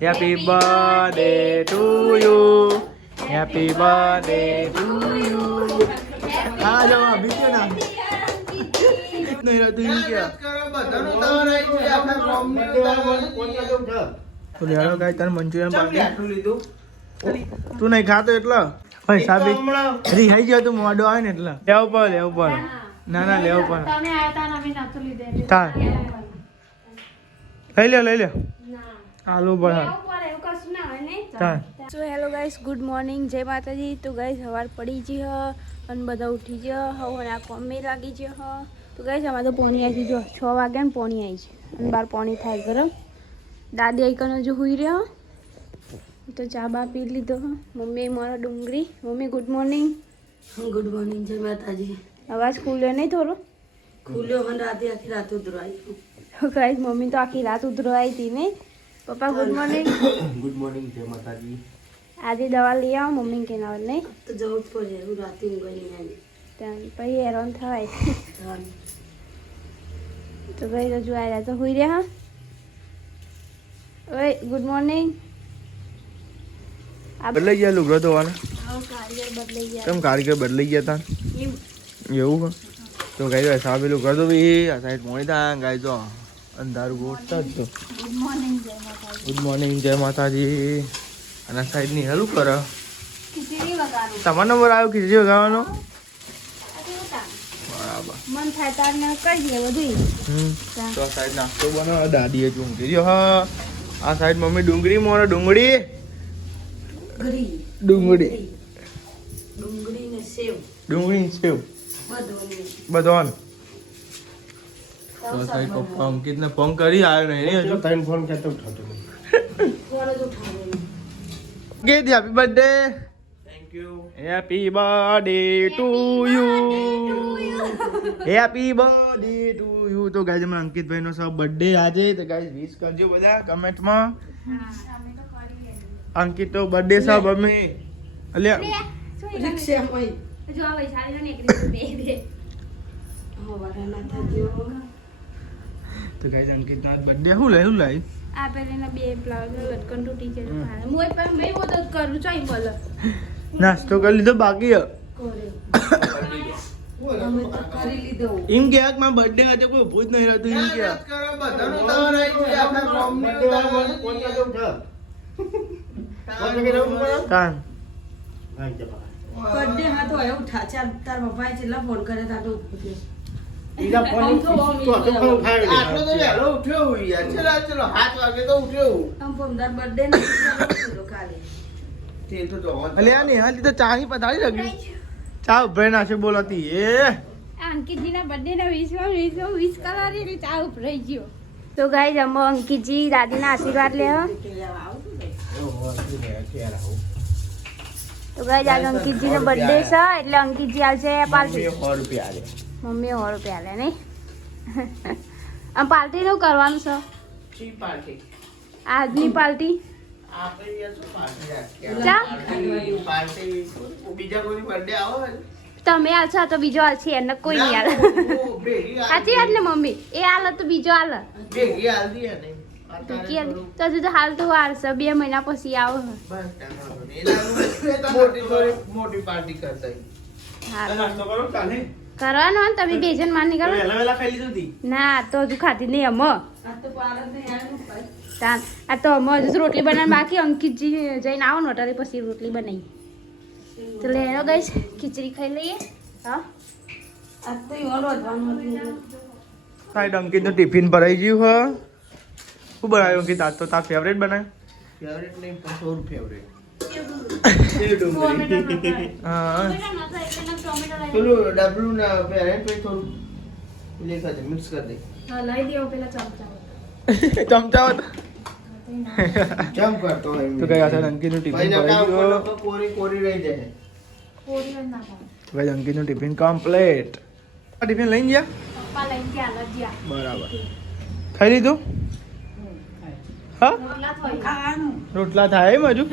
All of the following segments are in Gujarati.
Happy birthday to you. Happy birthday to you. આ જો બીજો ના નહીં રહેતું क्या તો લેરો ગાય તને મંચુરિયન પાર્ટી લીધું તું નહીં ખાતો એટલે ભાઈ સાબી હરી ખાઈ ગયો તું મોડો આવે ને એટલે લેવું પડે ના લેવું પડે તમે આયા તા અમે નતું લીધે તા લઈ લે આલુ પડે એવું કશું ના હોય ને તા so hello guys good morning જય માતાજી તો ગાઈસ સવાર પડી ગઈ હ અને બધા ઉઠી ગયા હવે અને આ કોમે લાગી ગયો હ તો ગાઈસ અમારે તો પોણી આવી જો 6 વાગ્યા ને પોણી આવી છે અને બાર પોણી થાય ગરમ દાદી આઈકનો જો હુઈ રહ્યો તો ચા બા પી લીધો હ મમ્મી મારા ડુંગળી મમ્મી ગુડ મોર્નિંગ જય માતાજી અવાજ ખુલ્યો નહીં થોડો ખુલ્યો મને રાતે આખી રાત ઉધરાઈ ગાઈસ મમ્મી તો આખી રાત ઉધરવાઈ હતી ને પપ્પા ગુડ મોર્નિંગ જય માતાજી આજે દવા લઈ આવો મમ્મી કે ના નહીં તો જવું જ પડે હું રાતે ઊંઘવાની નહીં ત્યાં પછી હેરાન થાય તો ભાઈ તો જો આવ્યા તો હુઈ રહ્યા ઓય ગુડ મોર્નિંગ બદલાઈ ગયા લુગડો ધોવાના કારીગર બદલાઈ ગયા કેમ કારીગર બદલાઈ ગયા તા એવું તો ગાય સાહેબ પેલું કર દો બી આ સાઈડ મોડી તા ગાય તો અંધારું ગોઠતા જ તો ગુડ મોર્નિંગ જય માતાજી ગુડ મોર્નિંગ જય માતાજી અને આ સાઈડ ની હેલું કરે ખીચડી વગાડો તમારો નંબર આવ્યો ખીચડી વગાડવાનો બરાબર મન થાય તાર ને કરી દે બધું તો આ સાઈડ નાસ્તો બનાવો દાદીએ ઊંઘી રહ્યો હા આ સાઈડ મમ્મી ડુંગળી મોરે ડુંગળી ને સેવ ડુંગળી સેવ બધું તો આ સાઈડ પપ્પા અંકિત ને ફોન કરી આવ્યો નહીં હજુ ત્રણ ફોન કરતો ઉઠાતો નહીં ફોન જ ઉઠાવે ગીત happy birthday thank you happy birthday to you happy birthday to you તો ગાઈઝ અમારા અંકિતભાઈ નો સબ બર્થડે આજે તો ગાઈઝ વિશ કરજો બધા કમેન્ટમાં અંકિત તો બર્થડે સબ અમે અલ્યા રિક્ષામાં જો આવે સારી ને એકડી દે હવારે ના થયો તો ગાઈઝ અંકિત ના બર્થડે શું લાઈ આ પેલીના બે બ્લાઉઝ લટકન તૂટી છે હું એક પણ મેં તો કરું છું અહીં બોલ નાસ્તો કરી લીધો બાકી અમે તો કરી લીધો એમ કે મારા બર્થડે આજે કોઈ ભૂત નહીં રહેતું એમ કે કાન બર્થડે હા તો એવું ઉઠા ચાર તાર પપ્પાએ છેલ્લા ફોન કરે તા તો બીજા ફોન તો ફોન ઉઠાવ્યો આટલો તો વહેલો ઉઠ્યો હું યાર ચલો 7 વાગે તો ઉઠ્યો હું આમ પમદાર બર્થડે ને કાલે તે તો અલ્યા ને હાલ તો ચાની પતાળી લગી ચા ઉભરે નાશે બોલતી એ અંકિતજીના બર્થડેના વિશ કરાવી ચા ઉભરાઈ ગયો તો ગાઈઝ અમે અંકિતજી દાદીના આશીર્વાદ લેવા તો ગાઈઝ આજે અંકિતજીનો બર્થડે છે એટલે અંકિતજી આવશે પાર્ટી 100 રૂપિયા આલે મમ્મી 100 રૂપિયા લે નહીં આમ પાર્ટી નું કરવાનું છે ચી પાર્ટી આજની પાર્ટી આપણે યાર શું પાર્ટી ચા પાર્ટી બીજા કોઈ બર્થડે આવો તમે આલશો તો બીજો આલશે એને કોઈ નહીં આલે સાચી વાત ને મમ્મી એ આલે તો બીજો આલે ભેગી આલ દીયા ને તો હજુ તો હાલ તો વાર છે 2 મહિના પછી આવો મોટી પાર્ટી કરતા હા નાસ્તો કરો ચાલે કરવાનો ને તમે બે જણ માની કરો વેલા ખાઈ લીધું હતી ના તો હજુ ખાધી નહીં અમ આ તો પારદ ને યાર તાન આ તો અમ હજુ રોટલી બનાવવાની બાકી અંકિતજી જઈને આવો ને અટારે પછી રોટલી બનાવી તો લેનો ગઈશ ખીચડી ખાઈ લઈએ હા આ તો ઓલો વધવાનું હતું સાઈડ અંકિત નું ટિફિન ભરાઈ ગયું હ શું બનાવ્યું અંકિત આજ તો તાર ફેવરેટ બનાવ્યું ફેવરેટ નહીં પણ સોર ફેવરેટ હા પેલું ડબલું ના પેરેન્ટ પે થોડું લેખા છે મિક્સ કરી દે હા લઈ દેવો પેલા ચમચા ચમચા જમ કરતો હોય તો કઈ આ અંકિત નું ટિફિન ભરાઈ ગયું કોરી કોરી રહી જાય કોરી ના તો કઈ અંકિત નું ટિફિન કમ્પ્લીટ આ ટિફિન લઈને ગયા પપ્પા લઈને ત્યાં લજ્યા બરાબર ખાઈ લીધું હા રોટલા થઈ ખાવાનું રોટલા થાય એમ હજુ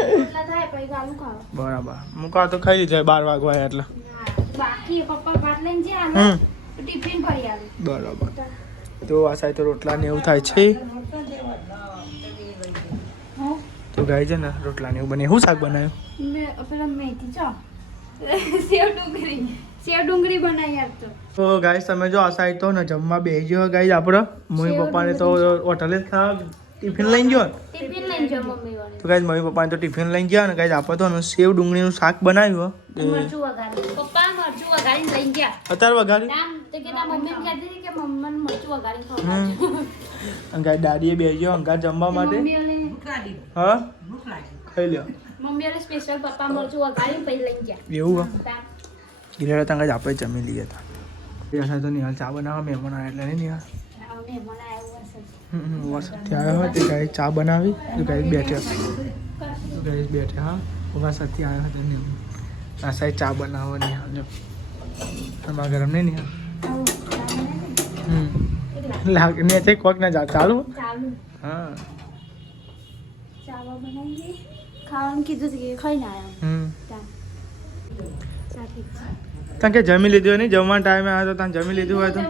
રોટલા થાય પછી ગાલું ખાવા બરાબર મુકા તો ખાઈ લીધા 12 વાગવા આયા એટલે બાકી પપ્પા ભાત લઈને જ્યાં હમ ટિફિન ભરી આવે બરાબર તો આ સાઈડ તો રોટલા ને એવું થાય છે ગાય છે ને રોટલા ને એવું બને. શું શાક બનાવ્યું? પેલા મેથી ચો સેવ ડુંગળી બનાવી આપતો. તો ગાઈસ તમે જો આ સાઈડ તો ને જમવા બેસી ગયો ગાઈસ આપણો. મમ્મી પપ્પાને તો હોટલે જ ખાવા ટિફિન લઈને ગયો. ટિફિન લઈને જો મમ્મી વાળે. તો ગાઈસ મમ્મી પપ્પાને તો ટિફિન લઈને ગયા ને ગાઈસ આપણે તો ને સેવ ડુંગળીનું શાક બનાવ્યું. મરચું વઘારી પપ્પા મરચું વઘારીને લઈને ગયા. અત્યારે વઘાર્યું. નામ તો કે ના મમ્મી કહેતી હતી કે મમ્મીને મરચું વઘારીને ખવડાવજો. અને ગાઈસ દાદીએ બેસી ગયો અંગાર જમવા માટે. હા ખાઈ લ્યો. મમ્મી વાળે સ્પેશિયલ પપ્પા મરચું વઘારીને પછી લઈને ગયા. એવું ગિલેડા ત્યાં ગાઈસ આપણે જમી લઈએ હતા. ત્યાં તો નિહાલ ચા બનાવવા મહેમાન આવ્યા એટલે નહીં નિહાલ. મહેમાન આવ્યા હશે. વરસાદથી આવ્યો હોય તે ગાઈસ ચા બનાવી તો ગાઈસ બેઠ્યા. તો ગાઈસ બેઠ્યા હા વરસાદથી આવ્યો હતો ને આ સાઈડ ચા બનાવવાની જો અમારા ગરમ નહીં નિહાલ. લાગે ને છે કોક ના જા ચાલુ. હા ચાવા બનાવીએ. ખાવાનું કીધું કે ખાઈને આવ્યા. ત્યાં કે જમી લીધું હોય નહીં જમવાના ટાઈમે આવ્યો તો ત્યાં જમી લીધું હોય તો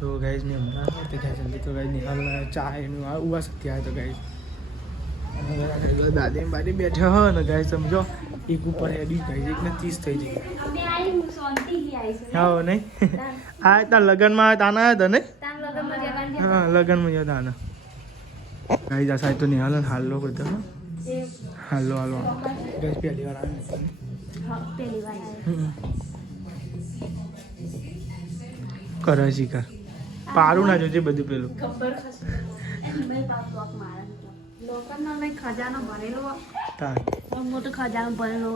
તો ગાઈઝ મેં હમણાં તે ગાઈઝ તો ગાઈઝ નિહાલ ચા એનું ઉવા સત્ય આવે તો ગાઈઝ દાદી બાદી બેઠા હોય ને ગાઈઝ સમજો એક ઉપર હેડી ગાઈઝ એકને 30 થઈ ગઈ. હા નહીં આ તાર લગ્નમાં તાના આવ્યા હતા ને. હા લગ્નમાં ગયા તાના ગાઈઝ આ સાઈડ તો નિહાલ ને હાલો બધો હાલો હાલો ગાઈઝ પહેલી વાર આવે કરે શીખર પારું ના જોજે બધું પેલું ખજાનો ભરેલો તાર મોટો ખજાનો ભરેલો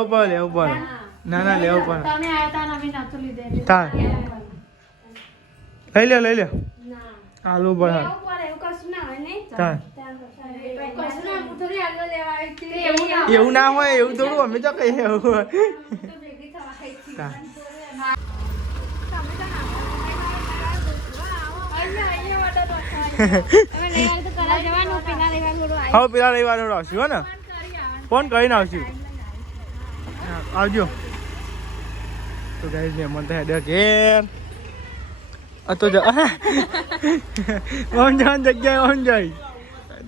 ઉપર લેવું પડે ના ના લેવું પડે તમે આવ્યા તા અમે નતું લીધે તાર લઈ લે આલુ પડે એવું કશું ના હોય નહીં તાર કશું ના હું થોડી આગળ લેવા આવી હતી એવું ના હોય એવું થોડું અમે તો કહીએ એવું હોય તાર હા પેલા રવિવારે આવશું હો ને ફોન કરીને આવશું આવજો. તો ગાઈસ મહેમાન તો હેડે ઘેર તો ઓન જગ્યાએ ઓન જાય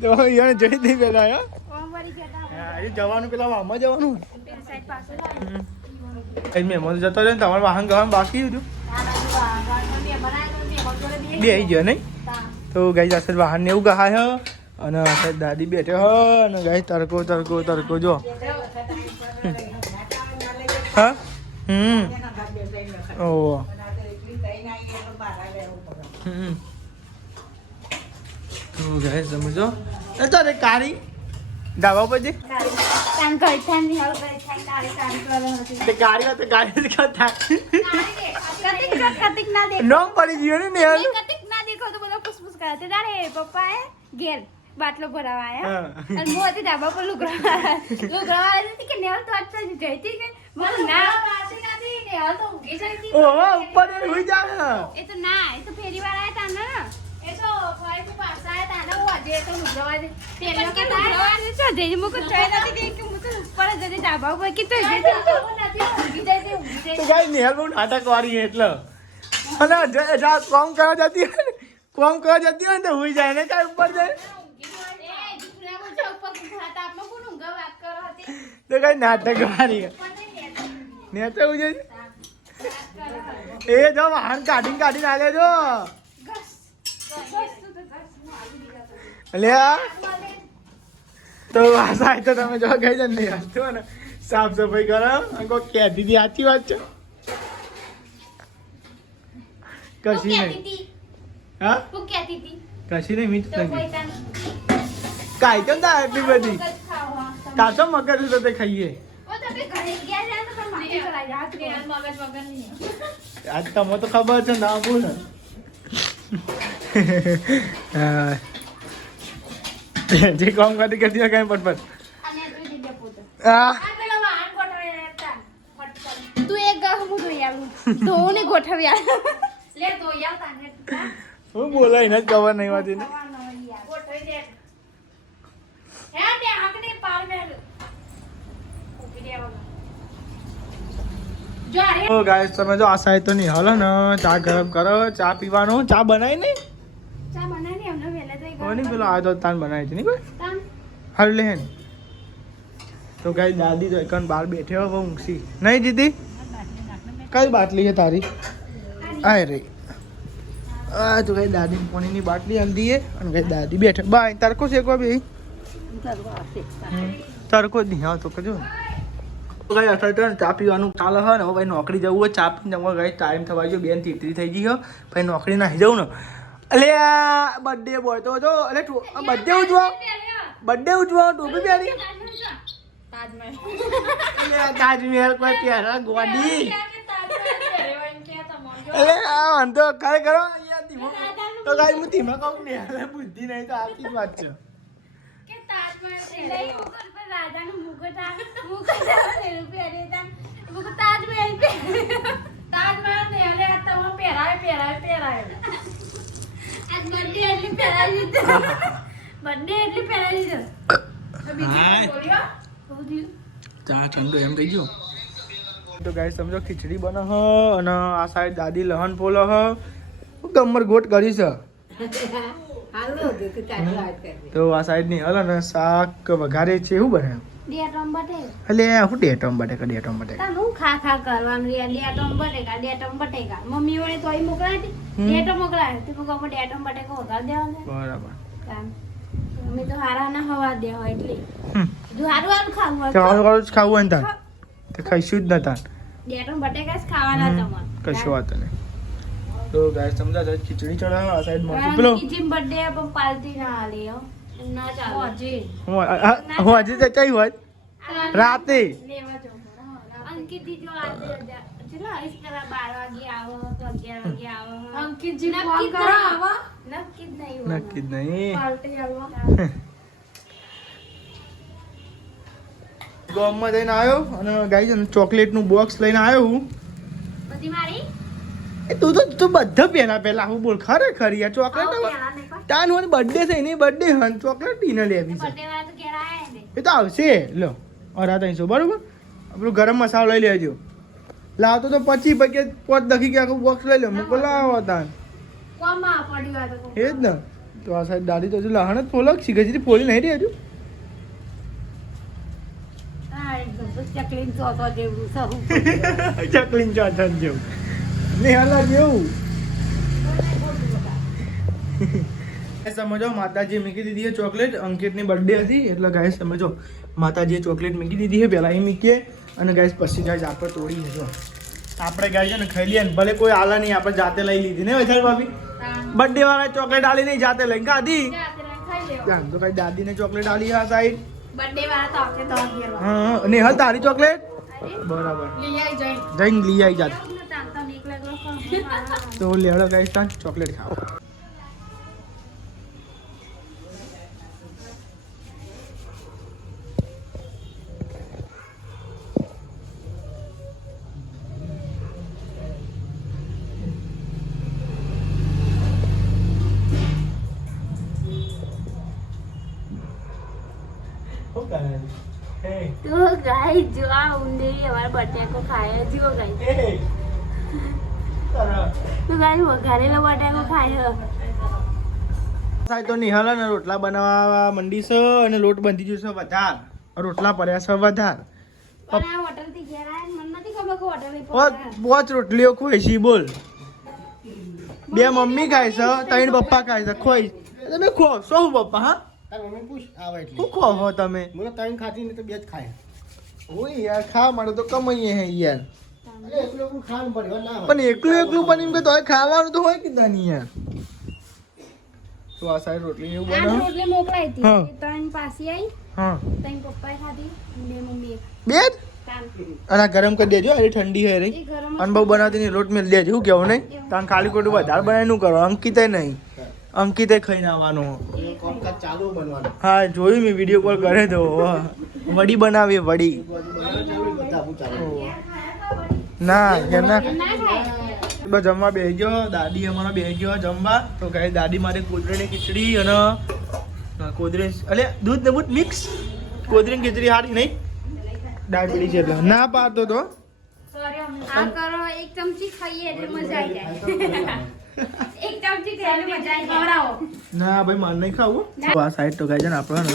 તો એને જઈ દઈ પેલા જવાનું પેલા આમાં જવાનું મહેમાન જતો રહે ને તમારે વાહન ગવાનું બાકી હતું બે આવી ગયો નહીં. તો ગાઈ અસર વાહન ને એવું ગહાય અને અસર દાદી બેઠે હ અને ગાઈ તડકો જો હા ઓહ તો ગાઈ સમજો તારે કારી ડાબા પર જે કારી વાત ગાડી કરતા નો પડી ગયો ને યાર પપ્પા એ ઘેર બાટલો ભરાવા આયા અને હું હતી ધાબા પર લુગડાવા કે નેહલ તો આટલા જ જઈતી કે મને ના પાસી નથી નેહલ તો ઊંઘી જઈતી ઓહો ઉપર હોઈ જા એ તો ના એ તો ફેરી વાર આયા તા ને એ તો ફાઈ તો પાસ આયા તા ને હું આજે તો લુગડાવા દે પેલો કે લુગડાવા દે છો દે મુકો ચાઈ નથી કે હું તો ઉપર જ જતી ધાબા પર કે તો જતી નથી ઊંઘી જઈતી તો ગાઈ નેહલ બહુ નાટક વાળી એટલે અને કોમ કરવા જતી હોય ને તો હોઈ જાય ને કાઈ ઉપર જાય તો કઈ નાટક વાળી ને તો એવું એ જો વાહન કાઢીને આલે જો લે તો આ સાહેબ તો તમે જો ગઈ ને હસતો ને સાફ સફાઈ કરો કોઈ કહેતી હતી સાચી વાત છે કશી નહીં હા કશી નહીં મીઠ કાંઈ કેમ થાય એટલી બધી કાચો મગજ તો તે ખાઈએ આજ તમે તો ખબર છે ના બોલ જે કામ કરતી કઈ પટપટ તું એક ગા હું ધોઈ આવું ધોને ગોઠવી આવ લે ધોઈ આવ તાને હું બોલાય ને ખબર નહીં વાતી ને ગોઠવી દે હે તે આંકને પાર મે ઉભી દે જો અરે તો ગાઈસ તમે જો આ સાઈડ તો નહીં હાલો ને ચા ગરમ કરો ચા પીવાનો ચા બનાવી નહીં ચા બનાવી અમને વહેલા તો કોઈ નહીં પેલો આ તો તાન બનાવી હતી નહીં કોઈ તાન હાલ લે હેન તો ગાઈ દાદી તો એકન બહાર બેઠે હો બહુ ઊંઘી નહીં દીદી કઈ બાટલી છે તારી આ રે આ તો ગાઈ દાદી પાણીની બાટલી અંધી અને ગાઈ દાદી બેઠે બાય તરકો શેકવા બે તરકો જ નહીં હા તો કજો તો ગાઈ અસર ચા પીવાનું ચાલે હે ને હવે ભાઈ નોકરી જવું હોય ચા પીને જમવા ગાઈ ટાઈમ થવા ગયો 2:33 થઈ ગઈ હો ભાઈ નોકરી નાહી જવું ને અલે બર્થડે બોય તો જો અલે બર્થડે ઉજવો ટોપી પહેરી તાજમહેલ કોઈ પહેરા ગોડી અલે આ વાંધો કરે કરો ધીમો તો ગાઈ હું ધીમા કહું ને બુદ્ધિ નહીં તો આખી જ વાત છે રાજાનું મુગટ મુગટ પહેરે તાજમહેલ તાજમહેલ ને અલે આ તમે પહેરાય આજ બર્થડે એટલી પહેરાવી છે ચા ઠંડો એમ કહી ગયો તો ગાઈ સમજો ખીચડી બને હ અને આ સાઈડ દાદી લહન પોલો હ કમર ગોટ કરી છે તો આ સાઈડ ની હલ ને શાક વઘારે છે શું બને ડેટમ બટેકા એટલે શું ડેટમ બટેકા તાનું ખા કરવાનું યાર ડેટમ બટેકા મમ્મી વડે તોય મોકલાતી ડેટમ મોકલાય તું કહો ડેટમ બટેકા વઘાર દેવાના બરાબર અમે તો હારા ના હવા દેવા એટલે હારું ખાવું ચાલો જ ખાવું હોય ને તાન તો ખાઈશું જ નતા ડેટમ બટેકા જ ખાવાના તમારે કશું વાત નહીં તો ગાય સમજા જાય ખીચડી ચડાવો આ સાઈડ માં પેલો જીમ બર્થડે પણ પાર્ટી ના આલી હો ના ચાલો હું આજે જઈ હોત રાતે લેવા જો અંકિત દીજો આજે ચલો ઇસ્કરા 12 વાગે આવો તો 11 વાગે આવો અંકિત જી ફોન કરો આવો નક્કી જ નહીં પાર્ટી આવો ગામમાં જઈને આવ્યો અને ગાઈ ચોકલેટનું બોક્સ લઈને આવ્યો હું બધી મારી તું બધા પહેલા હું બોલ ખરેખર યાર ચોકલેટ તાન હોય બર્થડે છે એની બર્થડે હન ચોકલેટ ડીને લેવી છે એ તો આવશે લો અરા 300 બરોબર આપણું ગરમ મસાલો લઈ લેજો લાવતો તો 25 પેકેટ 5 દખી કે આખું બોક્સ લઈ લે મૂકો લાવો તાન એ જ ને તો આ સાઈડ દાદી તો હજુ લહણ જ ફોલક છે ગજરી ફોલી નહીં રહી હજુ ચકલીન ચોથા જેવું નિહાલા જેવું સમજો માતાજીએ મૂકી દીધી છે ચોકલેટ અંકિતની બર્થડે હતી એટલે ગાઈસ સમજો માતાજીએ ચોકલેટ મૂકી દીધી છે પહેલાં એ મૂકીએ અને ગાઈસ પછી ગાઈસ આપણે તોડી લેજો આપણે ગાઈ છે ને ખાઈ લઈએ ને ભલે કોઈ આલા નહીં આપણે જાતે લઈ લીધી ને વૈશાલ ભાભી બર્થડે વાળા ચોકલેટ આલી નહીં જાતે લઈ ખાધી તો કઈ દાદીને ચોકલેટ આલી આ સાઈડ બર્થડે વાળા તો આખે 10 ગેરવા હા ને હાલ તારી ચોકલેટ બરાબર જઈને લઈ આવી જાત તો લેડો ગાઈસ તાન ચોકલેટ ખાવા तो गाइस जो आ उंडेरी हमारे बर्थडे को खाया जो गाइस तो गाइस वो घरेला बर्थडे को खाया સાહેબ તો નિહાલ ને રોટલા બનાવવા મંડી છે અને લોટ બંધી ગયો છે વધાર રોટલા પડ્યા છે વધાર પણ આ હોટલ થી ઘેર આયા મને નથી ખબર કે હોટલ ની પોચ રોટલીઓ ખોઈ છે બોલ બે મમ્મી ખાય છે ત્રણ પપ્પા ખાય છે ખોઈ તમે ખો શું પપ્પા હા તાર મમ્મી પૂછ આવે એટલે શું ખો હો તમે મને ત્રણ ખાતી ને તો બે જ ખાય ઓય યાર ખા માટે તો કમાઈએ હે યાર અરે એકલું ખાવાનું પડે ના પણ એકલું પણ એમ કે તોય ખાવાનું તો હોય કે નહીં યાર તો આ સાઈડ રોટલી એવું આ બને રોટલી મોકલાઈ હતી હા. ત્રણ પાસી આવી હા ત્રણ પપ્પાએ ખાધી બે મમ્મીએ બે જ અને આ ગરમ કરી દેજો આ ઠંડી હે રહી એ ગરમ અને બહુ બનાવતી નહીં લોટ મેલ દેજો શું કેવું નહીં તાન ખાલી ખોટું વધારે બનાવી નું કરો અંકિતે નહીં અંકિતે ખાઈને આવવાનું કામકાજ ચાલુ બનવાનું હા જોયું મેં વિડીયો કોલ કરે તો વડી બનાવી વડી બધા હું ચાલુ ના કેમ ના ના ખાય તો જમવા બેસી ગયો દાદી અમારા બેસી ગયો જમવા તો કઈ દાદી મારી કોદરીની ખીચડી અને કોદરી એટલે દૂધ ને મિક્સ કોદરીની ખીચડી હારી નહીં ડાયાબિટીસ એટલે ના પાડતો તો આ કરો એક ચમચી ખાઈએ એટલે મજા આવી જાય એક ચમચી ખાઈએ મજા આવી ખવડાવો ના ભાઈ માર નહીં ખાવું તો આ સાઈડ તો ગાય છે ને આપણે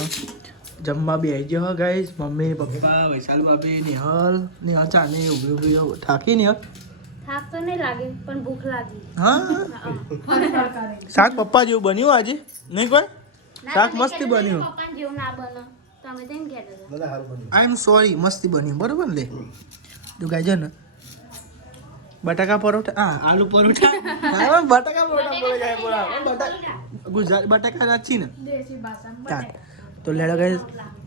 જમવા બે આવી ગયો ગાઈસ મમ્મી પપ્પા વૈશાલ ભાભી નિહાલ ચાને ઉભી થાકી ને થાક તો નહીં લાગે પણ ભૂખ લાગી હા શાક પપ્પા જેવું બન્યું આજે નહીં કોઈ શાક મસ્તી બન્યું પપ્પા જેવું ના બનો તમે તેમ કહેતા હતા આઈ એમ સોરી મસ્તી બન્યું બરોબર ને તો ગાય છે ને બટાકા પરોઠા હા આલુ પરોઠા હા બટાકા પરોઠા બોલે ગાય બટાકા ગુજરાતી બટાકા નાખી ને દેશી ભાષામાં ચાલ તો લેડો ગાય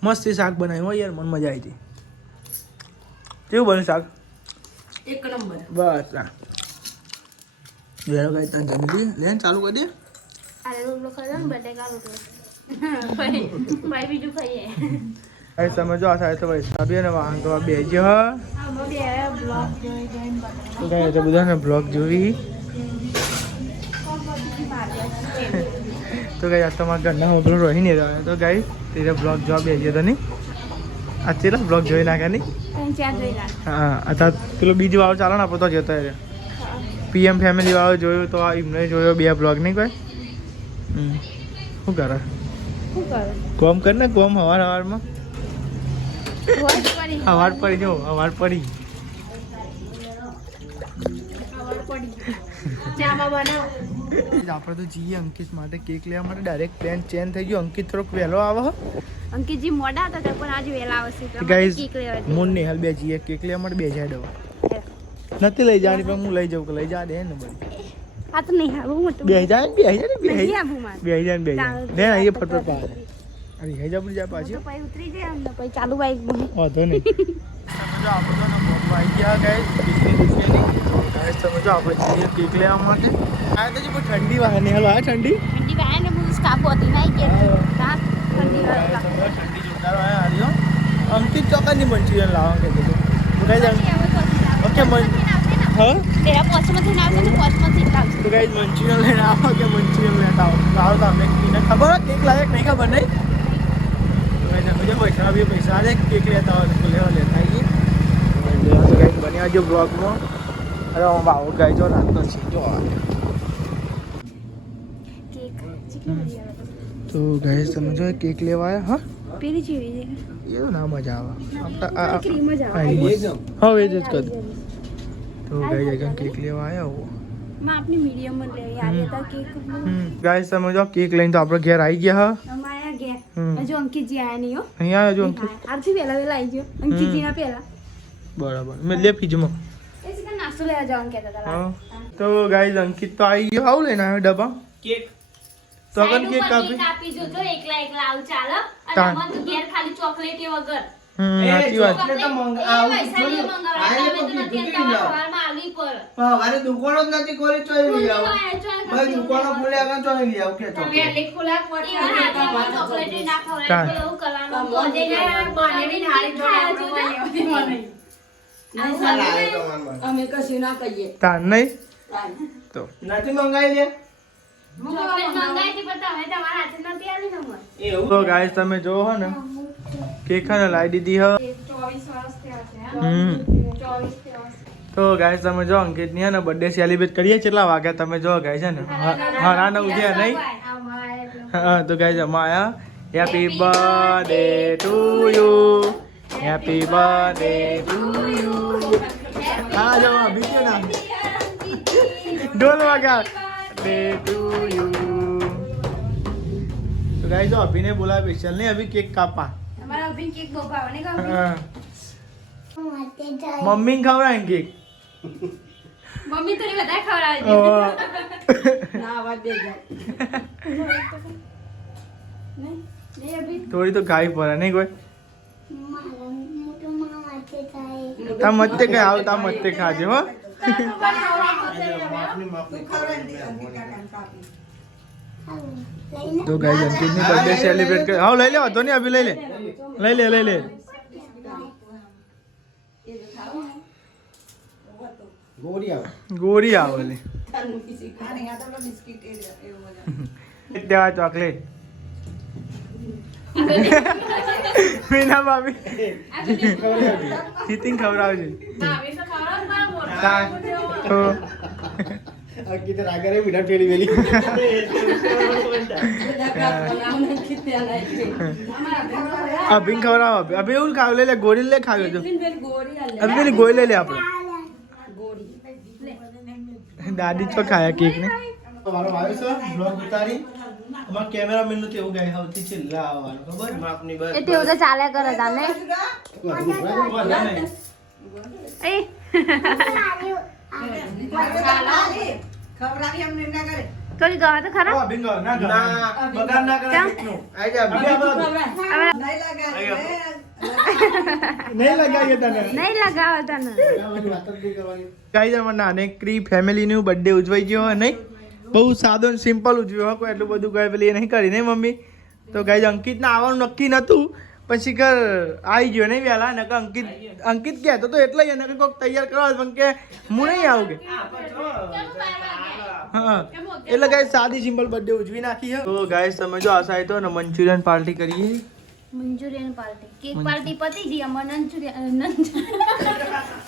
મસ્તી શાક બનાવ્યું હોય યાર મને મજા આવી હતી કેવું બન્યું શાક એક નંબર બસ લેડો ગાય તને જમી દઈએ લેન ચાલુ કરી દે અરે રોટલો ખાધો ને બટેકા રોટલો ભાઈ બીજું ખાઈએ એ સમજો આ સાથે વૈશાબી અને વાહન તો બે જ આમાં બે બ્લોગ જોઈ જોઈને તો ગાય તો બધાને બ્લોગ જોઈ તો ગાય આ તમારા ઘરના હોગલો રહી નહીં રહ્યો તો ગાય તેરે બ્લોગ જોવા બેસીએ તો નહીં આ ચેલા બ્લોગ જોઈ નાખ્યા નહીં ચાર જોઈ નાખ હા અત્યારે પેલો બીજો વાળો ચાલો ને આપણે તો જતો રહ્યો પીએમ ફેમિલી વાળો જોયું તો એમને જોયો બે બ્લોગ નહીં કોઈ શું કરે શું કરો કોમ કર ને કોમ હવારમાં વોચ કરી હવાર પડી જો હવાર પડી ખબર પડી ચામાં બનાવો આપણે તો જઈએ અંકિત માટે કેક લેવા માટે ડાયરેક્ટ પ્લાન ચેન્જ થઈ ગયો અંકિત થોડોક વહેલો આવે અંકિતજી મોડા હતા પણ આજે વહેલા આવશે એટલે ગાઈઝ કેક લેવા મૂન નિહાલ બે જઈએ કેક લેવા માટે બે જાય દવા નથી લઈ જવાની પણ હું લઈ જાઉં કે લઈ જા દે ને બધી આ તો નહીં આવું મોટું બે જાય બે જાય ને બે નહીં જાય આવું મારે બે જાય બે જાય ને આવીએ ફટફટ પાડે અરે હે જા જાય પાછી તો પછી ઉતરી જાય અમને પછી ચાલુ બાઈક વાંધો નહીં સમજો આપણે તો બોમ્બમાં આવી ગયા ગાઈઝ કેકની દુકાને ગાઈઝ સમજો આપણે જઈએ કેક લેવા માટે આ તો જે બહુ ઠંડી વાહ નિહાલ આ ઠંડી ઠંડી વાય ને બધું સ્કાપ હોતી નહીં કે તા ઠંડી વાય ઠંડી જોરદાર વાય આર્યો અંકિત ચોકરની મંચુરિયન લાવવા કહેતો હતો ગાઈઝ ઓકે હા તેરા પોચમાંથી આવશે ને પોચમાંથી આવશે તો ગાઈઝ મંચુરિયન લઈને આવો કે મંચુરિયન લેતા આવો તો અમને એને ખબર હોય કેક લાયક નહીં ખબર નહીં તો ગાઈઝ અમે જો પૈસા આલે કેક લેતા હોય તો લેતા આવીએ તો ગાઈઝ બન્યા જો બ્લોગમાં અરે બાવો ગાઈઝ જો નાખતો છે જો કેક ચીકની બધી આવે તો ગાઈઝ તમે જો કેક લેવા આવ્યા હા પેલી જેવી છે એ તો ના મજા આવે ક્રીમ જ આવે હવે એ જ કર તો ગાઈઝ આગળ કેક લેવા આવ્યા હો માં આપની મીડિયમ જ લેવી આ લેતા કેક ગાઈઝ તમે જો કેક લઈને તો આપણે ઘેર આવી ગયા હા અમાયા ગયા હજુ અંકિતજી આયા નહીં હો અહીંયા જો અંકિત આરથી પહેલા આવી ગયો અંકિતજી ના પહેલા બરાબર મેં લે ફ્રીજમાં એ છે કે નાસ્તો લેવા જવાનું કહેતા હતા હા તો ગાઈઝ અંકિત તો આવી ગયો આવું લઈને આવ્યો ડબ્બા કેક તો અગર કેક કાપી કાપી જોજો એકલા એકલા આવ ચાલો અને તા. અમાર તો ઘેર ખાલી ચોકલેટ એ વગર સાચી વાત ચોકલેટ એ વૈશાલીએ મંગાવ્યા તમે તો નથી તમારા સવારમાં આવી પર મારે દુકાનો જ નથી ખોલી ચોઈ લઈ આવો ભાઈ દુકાનો ખોલી આગળ ચોઈ લઈ આવો કે તમે એટલે ખોલા પડી અને હાથમાં ચોકલેટ એ ના ખવડાય તા. તો એવું કરવાનું બોજે બાનેની હારી અમે કશું ના કહીએ તાર નહીં તો નથી મંગાઈ લે ચોકલેટ મંગાવી હતી પણ તમે તમારા હાથે નથી આલી ને મને એવું તો ગાઈઝ તમે જો હો ને કેક ને લાવી દીધી હ 24 વર્ષ થયા છે હા 24 થયા તો ગાઈઝ તમે જો અંકિત ની ને બર્થડે સેલિબ્રેટ કરીએ કેટલા વાગ્યા તમે જો ગાઈઝ છે ને હા ના ઉઠ્યા નહીં હા તો ગાઈઝ અમા આયા happy birthday to you happy birthday to you હા જો બીજો ના ડોલ વાગ્યા ડે ટુ યુ તો ગાઈઝ જો અભિને બોલાવે સ્પેશિયલ નહીં અભી કેક કાપા તમારા અભિન કેક બહુ ભાવે ને કાપી હા મમ્મી ખવડાય કેક મમ્મી તને વધારે ખવડાવે છે ના આવાજ દે જાય નહીં લે અભિન થોડી તો ખાઈ પડે નહીં કોઈ તા મતે કઈ આવ તા મતે ખાજે હો તો ગાઈઝ અંકિતની બર્થડે સેલિબ્રેટ કરી હા લઈ લે વાંધો નહીં અભી લઈ લે લઈ લે ગોરી આવે ગોરી આવે લે દેવા ચોકલેટ મીના ભાભી ચીટિંગ ખવડાવજે ના અભિન તો ખવડાવ તો અંકિત રાગરે મીઠા ઠેલી વેલી અભિન ખવડાવો અભી એવું ખાવ લે ગોળી લે ખાવ્યો તો અભી પેલી ગોળી લઈ લે આપણે દાદી તો ખાયા કેક ને મારો ભાઈ છે બ્લોગ ઉતારી અમાર કેમેરામેન નું તેવું ગાય સૌથી છેલ્લા આવવાનું ખબર માપની બસ એ તેવું તો ચાલે કરે તાને એ થોડી ગવા તો ખરા અભિન ગયો ના ગયો બગાડ ના કરે કેકનું આઈ જા નહીં લગાવીએ તને નહીં લગાવો તને ગાઈસ અમાર નાનકડી ફેમિલીનું બર્થડે ઉજવાઈ ગયો નહીં બહુ સાદો ને સિમ્પલ ઉજવ્યો કોઈ એટલું બધું કોઈ પેલી એ નહીં કરી નહીં મમ્મી તો ગાઈસ અંકિતને આવવાનું નક્કી નહોતું પણ શિખર આવી ગયો નહીં વહેલા ને અંકિત કહેતો તો એટલે એને કોઈક તૈયાર કરવા પણ કે હું નહીં આવું કે હા એટલે ગાઈસ સાદી સિમ્પલ બર્થડે ઉજવી નાખી છે તો ગાઈસ તમે જો આશા તો ને મંચુરિયન પાર્ટી કરીએ મંચુરિયન પાર્ટી કેક પાર્ટી પતી ગઈ મંચુરિયન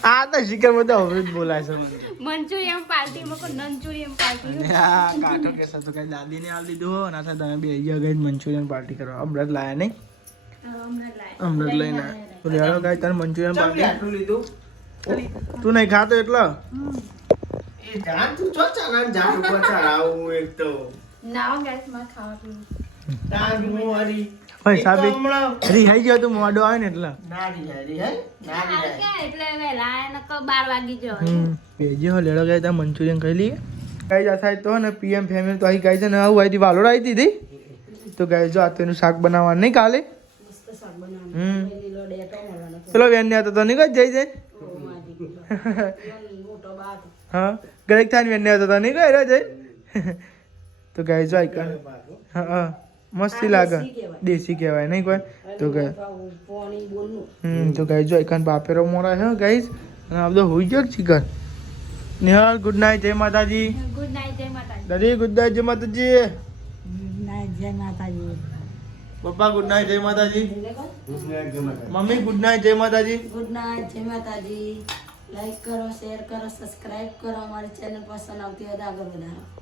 આ તો શિખર બધા હવે જ બોલાય છે મને મંચુરિયન પાર્ટી માં કોઈ મંચુરિયન પાર્ટી અને આ કાઢો કે તો કઈ દાદીને આલ દીધો અને આ તમે બે ગયા ગઈ મંચુરિયન પાર્ટી કરવા અમૃત લાયા નહીં અમૃત લઈને તો લેડો ગાય તને મંચુરિયન પાર્ટી આટલું લીધું તું નહીં ખાતો એટલે એ જાન તું ચો ચાગાન જાન ઉપર ચડાવું એક તો ના ગેસ માં ખાવા તાન મોરી ભાઈ સાબી રિહાઈ ગયો તું મોડો આવે ને એટલે નારી હરી હે નારી હે એટલે વેલા એને 12 વાગી જો બેજી હો લેડો ગાય તા મંચુરિયન ખાઈ લઈએ ગાય જા સાહેબ તો ને પીએમ ફેમિલી તો અહીં ગાય છે ને આવું આવી વાલોડ આવી દીધી તો ગાય જો આ તેનું શાક બનાવવાનું નહીં કાલે ચલો બેન ને તો નહીં કઈ જઈ જાય હા ગરેક થાય બેન ને તો નહીં કઈ રહ્યો જઈ તો ગાય જો આઈ હા મસ્તી લાગે દેશી કહેવાય નહીં કોઈ તો ગાય તો ગાય જો આઈ બાપેરો મોરા છે ગાઈસ અને આ બધો હોઈ ગયો ચિકન નિહાલ ગુડ નાઇટ જય માતાજી ગુડ નાઈટ જય માતાજી દાદી ગુડ નાઇટ જય માતાજી જય માતાજી પપ્પા ગુડ નાઇટ જય માતાજી મમ્મી ગુડ નાઇટ જય માતાજી ગુડ નાઇટ જય માતાજી લાઈક કરો શેર કરો સબસ્ક્રાઇબ કરો અમારી ચેનલ પસંદ આવતી હોય તો આગળ વધારો